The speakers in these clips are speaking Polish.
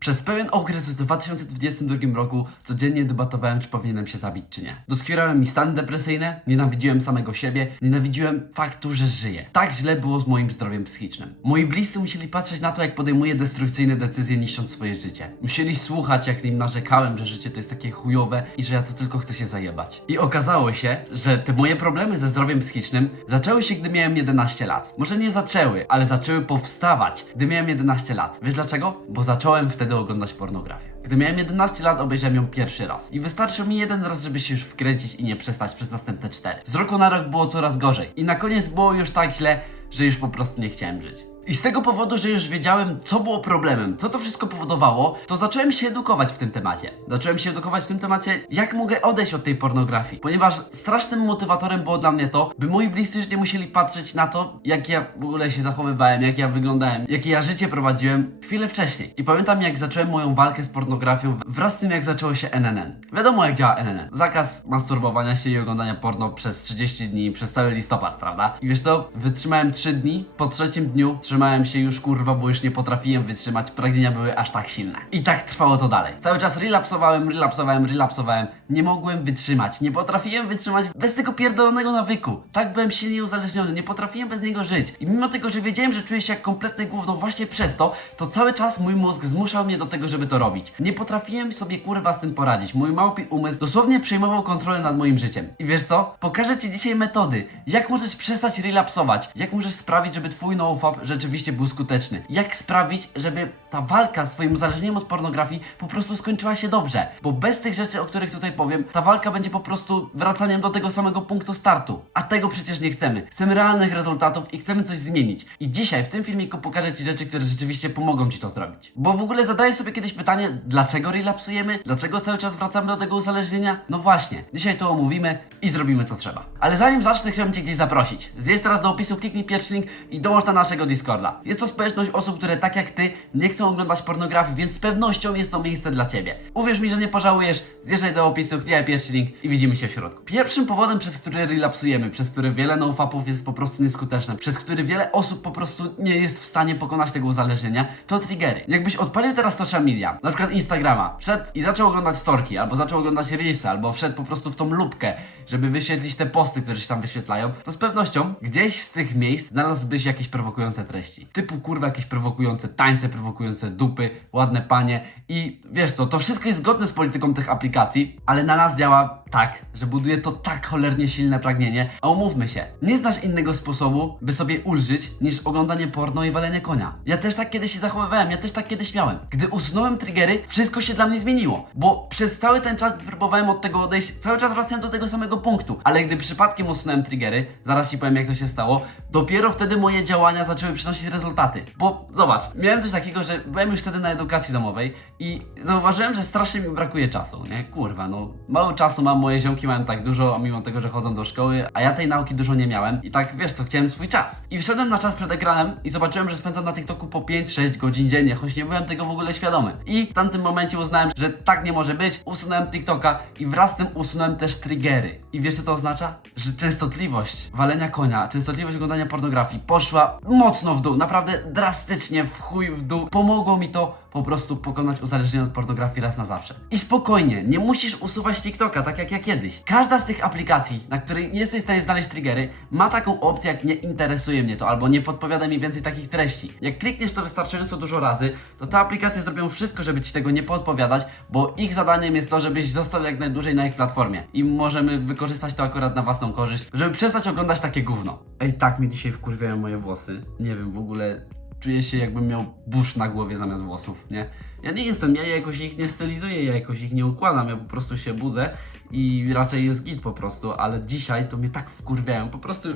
Przez pewien okres w 2022 roku codziennie debatowałem, czy powinienem się zabić, czy nie. Doskwierały mi stany depresyjne, nienawidziłem samego siebie, nienawidziłem faktu, że żyję. Tak źle było z moim zdrowiem psychicznym. Moi bliscy musieli patrzeć na to, jak podejmuję destrukcyjne decyzje, niszcząc swoje życie. Musieli słuchać, jak im narzekałem, że życie to jest takie chujowe i że ja to tylko chcę się zajebać. I okazało się, że te moje problemy ze zdrowiem psychicznym zaczęły się, gdy miałem 11 lat. Może nie zaczęły, ale zaczęły powstawać, gdy miałem 11 lat. Wiesz dlaczego? Bo zacząłem wtedy oglądać pornografię. Gdy miałem 11 lat, obejrzałem ją pierwszy raz. I wystarczył mi jeden raz, żeby się już wkręcić i nie przestać przez następne cztery. Z roku na rok było coraz gorzej. I na koniec było już tak źle, że już po prostu nie chciałem żyć. I z tego powodu, że już wiedziałem, co było problemem, co to wszystko powodowało, to zacząłem się edukować w tym temacie. Zacząłem się edukować w tym temacie, jak mogę odejść od tej pornografii. Ponieważ strasznym motywatorem było dla mnie to, by moi bliscy już nie musieli patrzeć na to, jak ja w ogóle się zachowywałem, jak ja wyglądałem, jakie ja życie prowadziłem chwilę wcześniej. I pamiętam, jak zacząłem moją walkę z pornografią wraz z tym, jak zaczęło się NNN. Wiadomo, jak działa NNN. Zakaz masturbowania się i oglądania porno przez 30 dni, przez cały listopad, prawda? I wiesz co? Wytrzymałem 3 dni, po trzecim dniu trzymałem się już kurwa, bo już nie potrafiłem wytrzymać, pragnienia były aż tak silne. I tak trwało to dalej. Cały czas relapsowałem, relapsowałem, relapsowałem. Nie mogłem wytrzymać, nie potrafiłem wytrzymać bez tego pierdolonego nawyku. Tak byłem silnie uzależniony, nie potrafiłem bez niego żyć. I mimo tego, że wiedziałem, że czuję się jak kompletne gówno właśnie przez to, to cały czas mój mózg zmuszał mnie do tego, żeby to robić. Nie potrafiłem sobie kurwa z tym poradzić. Mój małpi umysł dosłownie przejmował kontrolę nad moim życiem. I wiesz co? Pokażę ci dzisiaj metody, jak możesz przestać relapsować, jak możesz sprawić, żeby twój nofap rzeczywiście był skuteczny. Jak sprawić, żeby ta walka z twoim uzależnieniem od pornografii po prostu skończyła się dobrze. Bo bez tych rzeczy, o których tutaj powiem, ta walka będzie po prostu wracaniem do tego samego punktu startu. A tego przecież nie chcemy. Chcemy realnych rezultatów i chcemy coś zmienić. I dzisiaj w tym filmiku pokażę ci rzeczy, które rzeczywiście pomogą ci to zrobić. Bo w ogóle zadaję sobie kiedyś pytanie, dlaczego relapsujemy? Dlaczego cały czas wracamy do tego uzależnienia? No właśnie, dzisiaj to omówimy i zrobimy co trzeba. Ale zanim zacznę, chciałbym cię gdzieś zaprosić. Zjedź teraz do opisu, kliknij pierwszy link i dołącz na naszego Discorda. Jest to społeczność osób, które tak jak ty nie chcą oglądać pornografii, więc z pewnością jest to miejsce dla ciebie. Uwierz mi, że nie pożałujesz. Zjeżdżaj do opisu, klikaj pierwszy link i widzimy się w środku. Pierwszym powodem, przez który relapsujemy, przez który wiele nofapów jest po prostu nieskuteczne, przez który wiele osób po prostu nie jest w stanie pokonać tego uzależnienia, to triggery. Jakbyś odpalił teraz social media, na przykład Instagrama, wszedł i zaczął oglądać storki, albo zaczął oglądać reelsy, albo wszedł po prostu w tą lupkę, żeby wyświetlić te posty, które się tam wyświetlają, to z pewnością gdzieś z tych miejsc znalazłbyś jakieś prowokujące treści. Typu kurwa jakieś prowokujące tańce, prowokujące dupy, ładne panie i wiesz co, to wszystko jest zgodne z polityką tych aplikacji, ale na nas działa tak, że buduje to tak cholernie silne pragnienie, a umówmy się, nie znasz innego sposobu, by sobie ulżyć, niż oglądanie porno i walenie konia. Ja też tak kiedyś się zachowywałem, ja też tak kiedyś miałem. Gdy usunąłem triggery, wszystko się dla mnie zmieniło, bo przez cały ten czas próbowałem od tego odejść, cały czas wracałem do tego samego punktu, ale gdy przypadkiem usunąłem triggery, zaraz ci powiem jak to się stało, dopiero wtedy moje działania zaczęły przynosić rezultaty. Bo zobacz, miałem coś takiego, że byłem już wtedy na edukacji domowej i zauważyłem, że strasznie mi brakuje czasu, nie? Kurwa, no mało czasu mam, moje ziomki mają tak dużo, a mimo tego, że chodzą do szkoły, a ja tej nauki dużo nie miałem i tak, wiesz co, chciałem swój czas. I wszedłem na czas przed ekranem i zobaczyłem, że spędzam na TikToku po 5-6 godzin dziennie, choć nie byłem tego w ogóle świadomy. I w tamtym momencie uznałem, że tak nie może być, usunąłem TikToka i wraz z tym usunąłem też triggery. I wiesz co to oznacza? Że częstotliwość walenia konia, częstotliwość oglądania pornografii poszła mocno w dół, naprawdę drastycznie w chuj w dół. Pomogło mi to po prostu pokonać uzależnienie od pornografii raz na zawsze. I spokojnie, nie musisz usuwać TikToka, tak jak ja kiedyś. Każda z tych aplikacji, na której nie jesteś w stanie znaleźć triggery, ma taką opcję jak nie interesuje mnie to, albo nie podpowiada mi więcej takich treści. Jak klikniesz to wystarczająco dużo razy, to te aplikacje zrobią wszystko, żeby ci tego nie podpowiadać, bo ich zadaniem jest to, żebyś został jak najdłużej na ich platformie. I możemy wykorzystać to akurat na własną korzyść, żeby przestać oglądać takie gówno. Ej, tak mnie dzisiaj wkurwiają moje włosy. Nie wiem, w ogóle czuję się jakbym miał burz na głowie zamiast włosów, nie? Ja nie jestem, ja jakoś ich nie stylizuję, ja jakoś ich nie układam, ja po prostu się budzę i raczej jest git po prostu, ale dzisiaj to mnie tak wkurwiają, po prostu...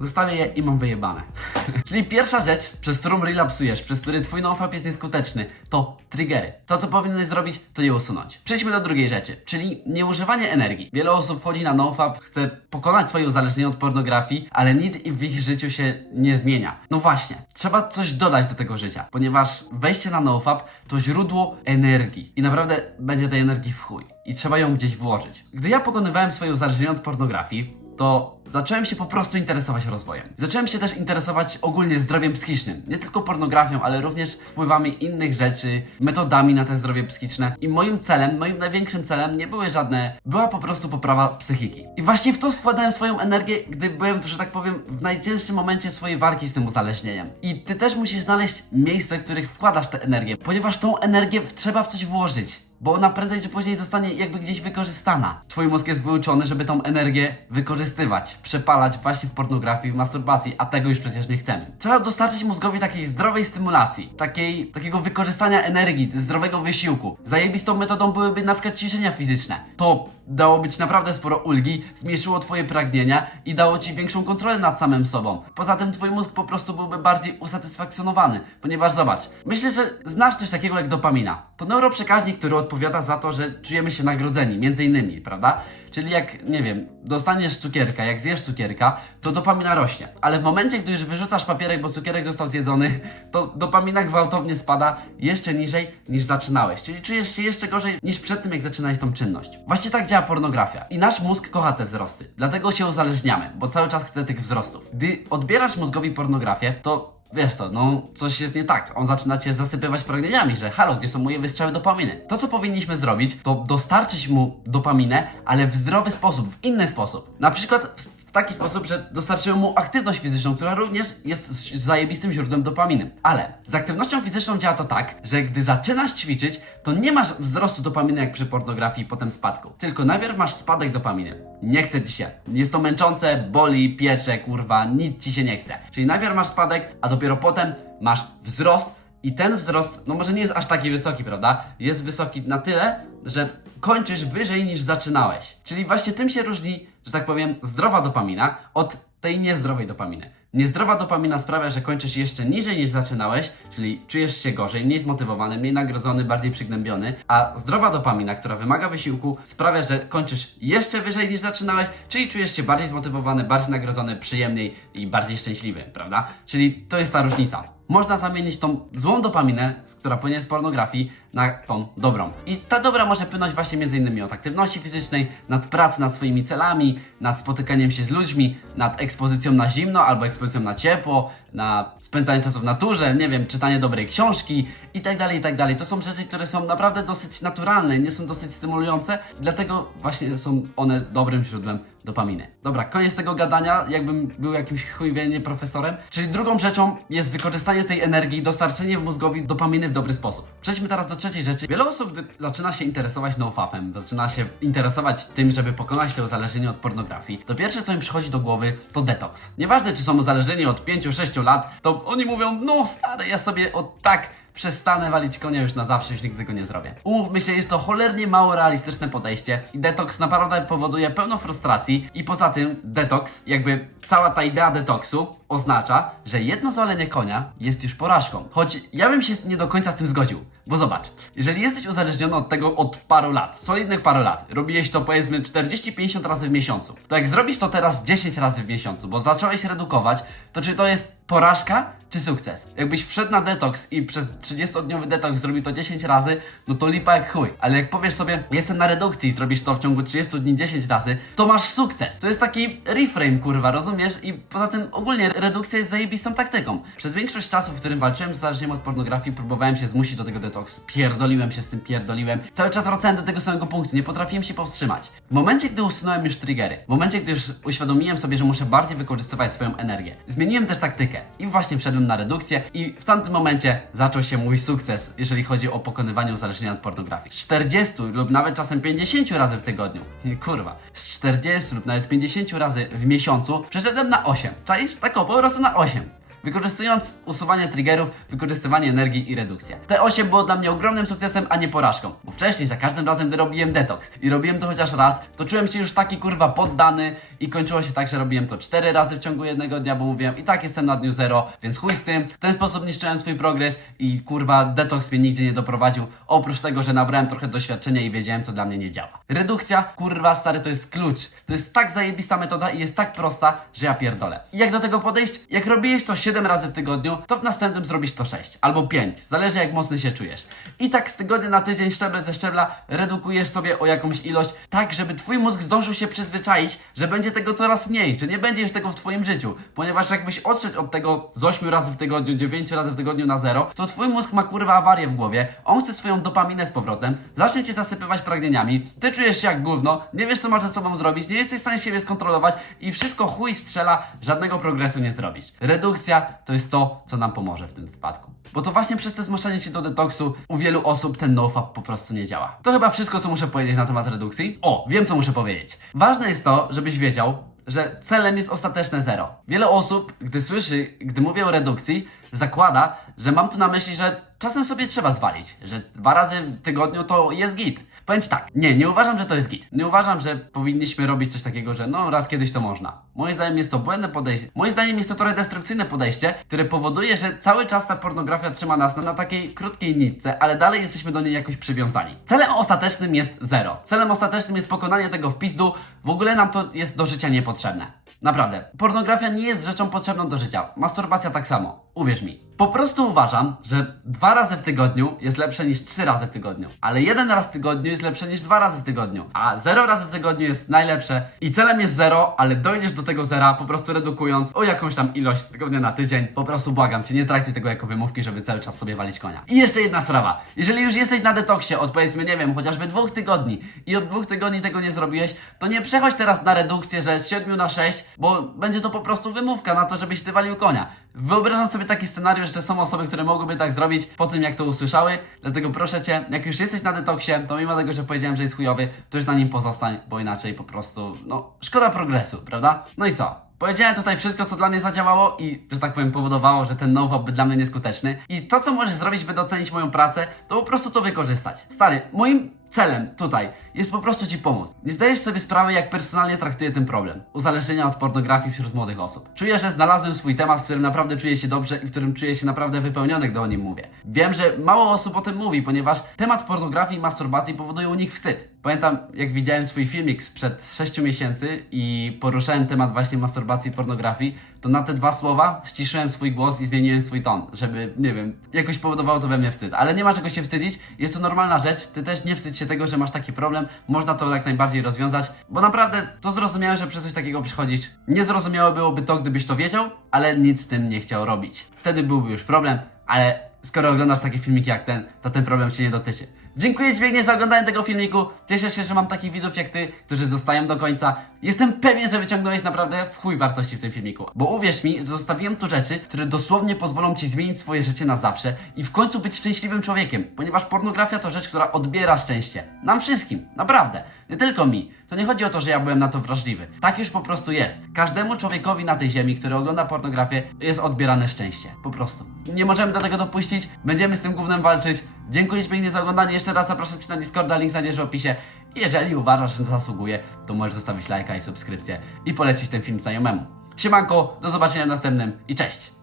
Zostawię je i mam wyjebane. Czyli pierwsza rzecz, przez którą relapsujesz, przez który twój nofap jest nieskuteczny, to triggery. To, co powinieneś zrobić, to je usunąć. Przejdźmy do drugiej rzeczy, czyli nieużywanie energii. Wiele osób wchodzi na nofap, chce pokonać swoje uzależnienie od pornografii, ale nic w ich życiu się nie zmienia. No właśnie, trzeba coś dodać do tego życia, ponieważ wejście na nofap to źródło energii i naprawdę będzie tej energii w chuj. I trzeba ją gdzieś włożyć. Gdy ja pokonywałem swoje uzależnienie od pornografii, to zacząłem się po prostu interesować rozwojem. Zacząłem się też interesować ogólnie zdrowiem psychicznym. Nie tylko pornografią, ale również wpływami innych rzeczy, metodami na te zdrowie psychiczne. I moim celem, moim największym celem nie były żadne, była po prostu poprawa psychiki. I właśnie w to wkładałem swoją energię, gdy byłem, że tak powiem, w najcięższym momencie swojej walki z tym uzależnieniem. I ty też musisz znaleźć miejsce, w których wkładasz tę energię, ponieważ tą energię trzeba w coś włożyć. Bo ona prędzej czy później zostanie jakby gdzieś wykorzystana. Twój mózg jest wyuczony, żeby tą energię wykorzystywać, przepalać właśnie w pornografii, w masturbacji, a tego już przecież nie chcemy. Trzeba dostarczyć mózgowi takiej zdrowej stymulacji, takiej, takiego wykorzystania energii, zdrowego wysiłku. Zajebistą metodą byłyby na przykład ćwiczenia fizyczne. To dałoby ci naprawdę sporo ulgi, zmniejszyło twoje pragnienia i dało ci większą kontrolę nad samym sobą. Poza tym twój mózg po prostu byłby bardziej usatysfakcjonowany, ponieważ zobacz, myślę, że znasz coś takiego jak dopamina. To neuroprzekaźnik, który odpowiada za to, że czujemy się nagrodzeni, między innymi, prawda? Czyli jak, nie wiem, dostaniesz cukierka, jak zjesz cukierka, to dopamina rośnie. Ale w momencie, gdy już wyrzucasz papierek, bo cukierek został zjedzony, to dopamina gwałtownie spada jeszcze niżej niż zaczynałeś. Czyli czujesz się jeszcze gorzej niż przed tym, jak zaczynałeś tą czynność. Właśnie tak działa pornografia. I nasz mózg kocha te wzrosty. Dlatego się uzależniamy, bo cały czas chce tych wzrostów. Gdy odbierasz mózgowi pornografię, to Wiesz to, no coś jest nie tak. On zaczyna cię zasypywać pragnieniami, że halo, gdzie są moje wystrzały dopaminy? To co powinniśmy zrobić, to dostarczyć mu dopaminę, ale w zdrowy sposób, w inny sposób. Na przykład w taki sposób, że dostarczymy mu aktywność fizyczną, która również jest zajebistym źródłem dopaminy. Ale z aktywnością fizyczną działa to tak, że gdy zaczynasz ćwiczyć, to nie masz wzrostu dopaminy jak przy pornografii potem spadku. Tylko najpierw masz spadek dopaminy. Nie chce ci się. Jest to męczące, boli, piecze, kurwa, nic ci się nie chce. Czyli najpierw masz spadek, a dopiero potem masz wzrost i ten wzrost, no może nie jest aż taki wysoki, prawda? Jest wysoki na tyle, że kończysz wyżej niż zaczynałeś. Czyli właśnie tym się różni, że tak powiem, zdrowa dopamina od tej niezdrowej dopaminy. Niezdrowa dopamina sprawia, że kończysz jeszcze niżej niż zaczynałeś, czyli czujesz się gorzej, mniej zmotywowany, mniej nagrodzony, bardziej przygnębiony, a zdrowa dopamina, która wymaga wysiłku, sprawia, że kończysz jeszcze wyżej niż zaczynałeś, czyli czujesz się bardziej zmotywowany, bardziej nagrodzony, przyjemniej i bardziej szczęśliwy, prawda? Czyli to jest ta różnica. Można zamienić tą złą dopaminę, która płynie z pornografii, na tą dobrą. I ta dobra może płynąć właśnie m.in. od aktywności fizycznej, nad pracy nad swoimi celami, nad spotykaniem się z ludźmi, nad ekspozycją na zimno albo ekspozycją na ciepło, na spędzanie czasu w naturze, nie wiem, czytanie dobrej książki i tak dalej, i tak. To są rzeczy, które są naprawdę dosyć naturalne, nie są dosyć stymulujące, dlatego właśnie są one dobrym źródłem dopaminy. Dobra, koniec tego gadania, jakbym był jakimś chujwienie profesorem. Czyli drugą rzeczą jest wykorzystanie tej energii i dostarczenie w mózgowi dopaminy w dobry sposób. Przejdźmy teraz do trzeciej rzeczy. Wiele osób, zaczyna się interesować nofapem, zaczyna się interesować tym, żeby pokonać to uzależnienie od pornografii, to pierwsze, co im przychodzi do głowy, to detoks. Nieważne, czy są uzależnieni od 5-6 lat, to oni mówią, no stary, ja sobie od tak przestanę walić konia już na zawsze, już nigdy tego nie zrobię. Umówmy się, jest to cholernie mało realistyczne podejście i detoks naprawdę powoduje pełno frustracji i poza tym detoks, jakby cała ta idea detoksu oznacza, że jedno zwalenie konia jest już porażką. Choć ja bym się nie do końca z tym zgodził. Bo zobacz, jeżeli jesteś uzależniony od tego od paru lat, solidnych paru lat, robiłeś to powiedzmy 40-50 razy w miesiącu, to jak zrobisz to teraz 10 razy w miesiącu, bo zacząłeś redukować, to czy to jest porażka czy sukces? Jakbyś wszedł na detoks i przez 30-dniowy detoks zrobił to 10 razy, no to lipa jak chuj. Ale jak powiesz sobie, jestem na redukcji i zrobisz to w ciągu 30 dni 10 razy, to masz sukces. To jest taki reframe, kurwa, rozumiesz? I poza tym ogólnie redukcja jest zajebistą taktyką. Przez większość czasu, w którym walczyłem z uzależnieniem od pornografii, próbowałem się zmusić do tego detoksu. Pierdoliłem się z tym, pierdoliłem. Cały czas wracałem do tego samego punktu, nie potrafiłem się powstrzymać. W momencie, gdy usunąłem już triggery, w momencie, gdy już uświadomiłem sobie, że muszę bardziej wykorzystywać swoją energię, zmieniłem też taktykę i właśnie wszedłem na redukcję i w tamtym momencie zaczął się mój sukces, jeżeli chodzi o pokonywanie uzależnienia od pornografii. Z 40 lub nawet czasem 50 razy w tygodniu, kurwa, z 40 lub nawet 50 razy w miesiącu przeszedłem na 8. Czaisz? Tak po prostu na 8. Wykorzystując usuwanie triggerów, wykorzystywanie energii i redukcję. T8 było dla mnie ogromnym sukcesem, a nie porażką. Bo wcześniej, za każdym razem, gdy robiłem detoks i robiłem to chociaż raz, to czułem się już taki kurwa poddany i kończyło się tak, że robiłem to 4 razy w ciągu jednego dnia, bo mówiłem i tak jestem na dniu zero, więc chuj z tym. W ten sposób niszczyłem swój progres i kurwa detoks mnie nigdzie nie doprowadził. Oprócz tego, że nabrałem trochę doświadczenia i wiedziałem, co dla mnie nie działa. Redukcja, kurwa stary, to jest klucz. To jest tak zajebista metoda i jest tak prosta, że ja pierdolę. I jak do tego podejść? Jak robiłeś to 7 razy w tygodniu, to w następnym zrobisz to 6 albo 5. Zależy jak mocny się czujesz. I tak z tygodnia na tydzień, szczebel ze szczebla, redukujesz sobie o jakąś ilość, tak żeby twój mózg zdążył się przyzwyczaić, że będzie będzie tego coraz mniej, że nie będzie już tego w twoim życiu, ponieważ jakbyś odszedł od tego z 8 razy w tygodniu, 9 razy w tygodniu na zero, to twój mózg ma kurwa awarię w głowie, on chce swoją dopaminę z powrotem, zacznie cię zasypywać pragnieniami, ty czujesz się jak gówno, nie wiesz co masz ze sobą zrobić, nie jesteś w stanie siebie skontrolować i wszystko chuj strzela, żadnego progresu nie zrobisz. Redukcja to jest to, co nam pomoże w tym wypadku. Bo to właśnie przez te zmuszanie się do detoksu u wielu osób ten nofap po prostu nie działa. To chyba wszystko, co muszę powiedzieć na temat redukcji. O, wiem co muszę powiedzieć. Ważne jest to, żebyś wiedział, że celem jest ostateczne zero. Wiele osób, gdy słyszy, gdy mówię o redukcji, zakłada, że mam tu na myśli, że czasem sobie trzeba zwalić, że dwa razy w tygodniu to jest git. Powiem tak, nie, nie uważam, że to jest git. Nie uważam, że powinniśmy robić coś takiego, że no raz kiedyś to można. Moim zdaniem jest to błędne podejście. Moim zdaniem jest to trochę destrukcyjne podejście, które powoduje, że cały czas ta pornografia trzyma nas na, na takiej krótkiej nitce, ale dalej jesteśmy do niej jakoś przywiązani. Celem ostatecznym jest zero. Celem ostatecznym jest pokonanie tego wpizdu. W ogóle nam to jest do życia niepotrzebne. Naprawdę. Pornografia nie jest rzeczą potrzebną do życia. Masturbacja tak samo. Uwierz mi. Po prostu uważam, że dwa razy w tygodniu jest lepsze niż trzy razy w tygodniu. Ale jeden raz w tygodniu jest lepsze niż dwa razy w tygodniu. A zero razy w tygodniu jest najlepsze. I celem jest zero, ale dojdziesz do tego zera po prostu redukując o jakąś tam ilość tygodnia na tydzień. Po prostu błagam cię, nie traktuj tego jako wymówki, żeby cały czas sobie walić konia. I jeszcze jedna sprawa. Jeżeli już jesteś na detoksie od powiedzmy, nie wiem, chociażby dwóch tygodni i od dwóch tygodni tego nie zrobiłeś, to nie przechodź teraz na redukcję, że z 7 na 6, bo będzie to po prostu wymówka na to, żebyś ty walił konia. Wyobrażam sobie taki scenariusz, że są osoby, które mogłyby tak zrobić po tym, jak to usłyszały. Dlatego proszę cię, jak już jesteś na detoksie, to mimo tego, że powiedziałem, że jest chujowy, to już na nim pozostań, bo inaczej po prostu, no, szkoda progresu, prawda? No i co? Powiedziałem tutaj wszystko, co dla mnie zadziałało i, że tak powiem, powodowało, że ten no był dla mnie nieskuteczny. I to, co możesz zrobić, by docenić moją pracę, to po prostu to wykorzystać. Stary, moim celem tutaj jest po prostu Ci pomóc. Nie zdajesz sobie sprawy, jak personalnie traktuję ten problem. Uzależnienia od pornografii wśród młodych osób. Czuję, że znalazłem swój temat, w którym naprawdę czuję się dobrze i w którym czuję się naprawdę wypełniony, gdy o nim mówię. Wiem, że mało osób o tym mówi, ponieważ temat pornografii i masturbacji powoduje u nich wstyd. Pamiętam, jak widziałem swój filmik sprzed 6 miesięcy i poruszałem temat właśnie masturbacji i pornografii, to na te dwa słowa ściszyłem swój głos i zmieniłem swój ton, żeby, nie wiem, jakoś powodowało to we mnie wstyd. Ale nie ma czego się wstydzić, jest to normalna rzecz, ty też nie wstydź się tego, że masz taki problem, można to jak najbardziej rozwiązać, bo naprawdę to zrozumiałem, że przez coś takiego przychodzisz. Niezrozumiałe byłoby to, gdybyś to wiedział, ale nic z tym nie chciał robić. Wtedy byłby już problem, ale skoro oglądasz takie filmiki jak ten, to ten problem cię nie dotyczy. Dziękuję Ci pięknie za oglądanie tego filmiku. Cieszę się, że mam takich widzów jak Ty, którzy zostają do końca. Jestem pewien, że wyciągnąłeś naprawdę w chuj wartości w tym filmiku. Bo uwierz mi, że zostawiłem tu rzeczy, które dosłownie pozwolą Ci zmienić swoje życie na zawsze i w końcu być szczęśliwym człowiekiem. Ponieważ pornografia to rzecz, która odbiera szczęście. Nam wszystkim, naprawdę. Nie tylko mi. To nie chodzi o to, że ja byłem na to wrażliwy. Tak już po prostu jest. Każdemu człowiekowi na tej ziemi, który ogląda pornografię, jest odbierane szczęście. Po prostu. Nie możemy do tego dopuścić. Będziemy z tym głównym walczyć. Dziękuję pięknie za oglądanie. Jeszcze raz zapraszam Cię na Discorda, link znajdziesz w opisie. Jeżeli uważasz, że zasługuje, to możesz zostawić lajka i subskrypcję i polecić ten film znajomemu. Siemanko, do zobaczenia w następnym i cześć!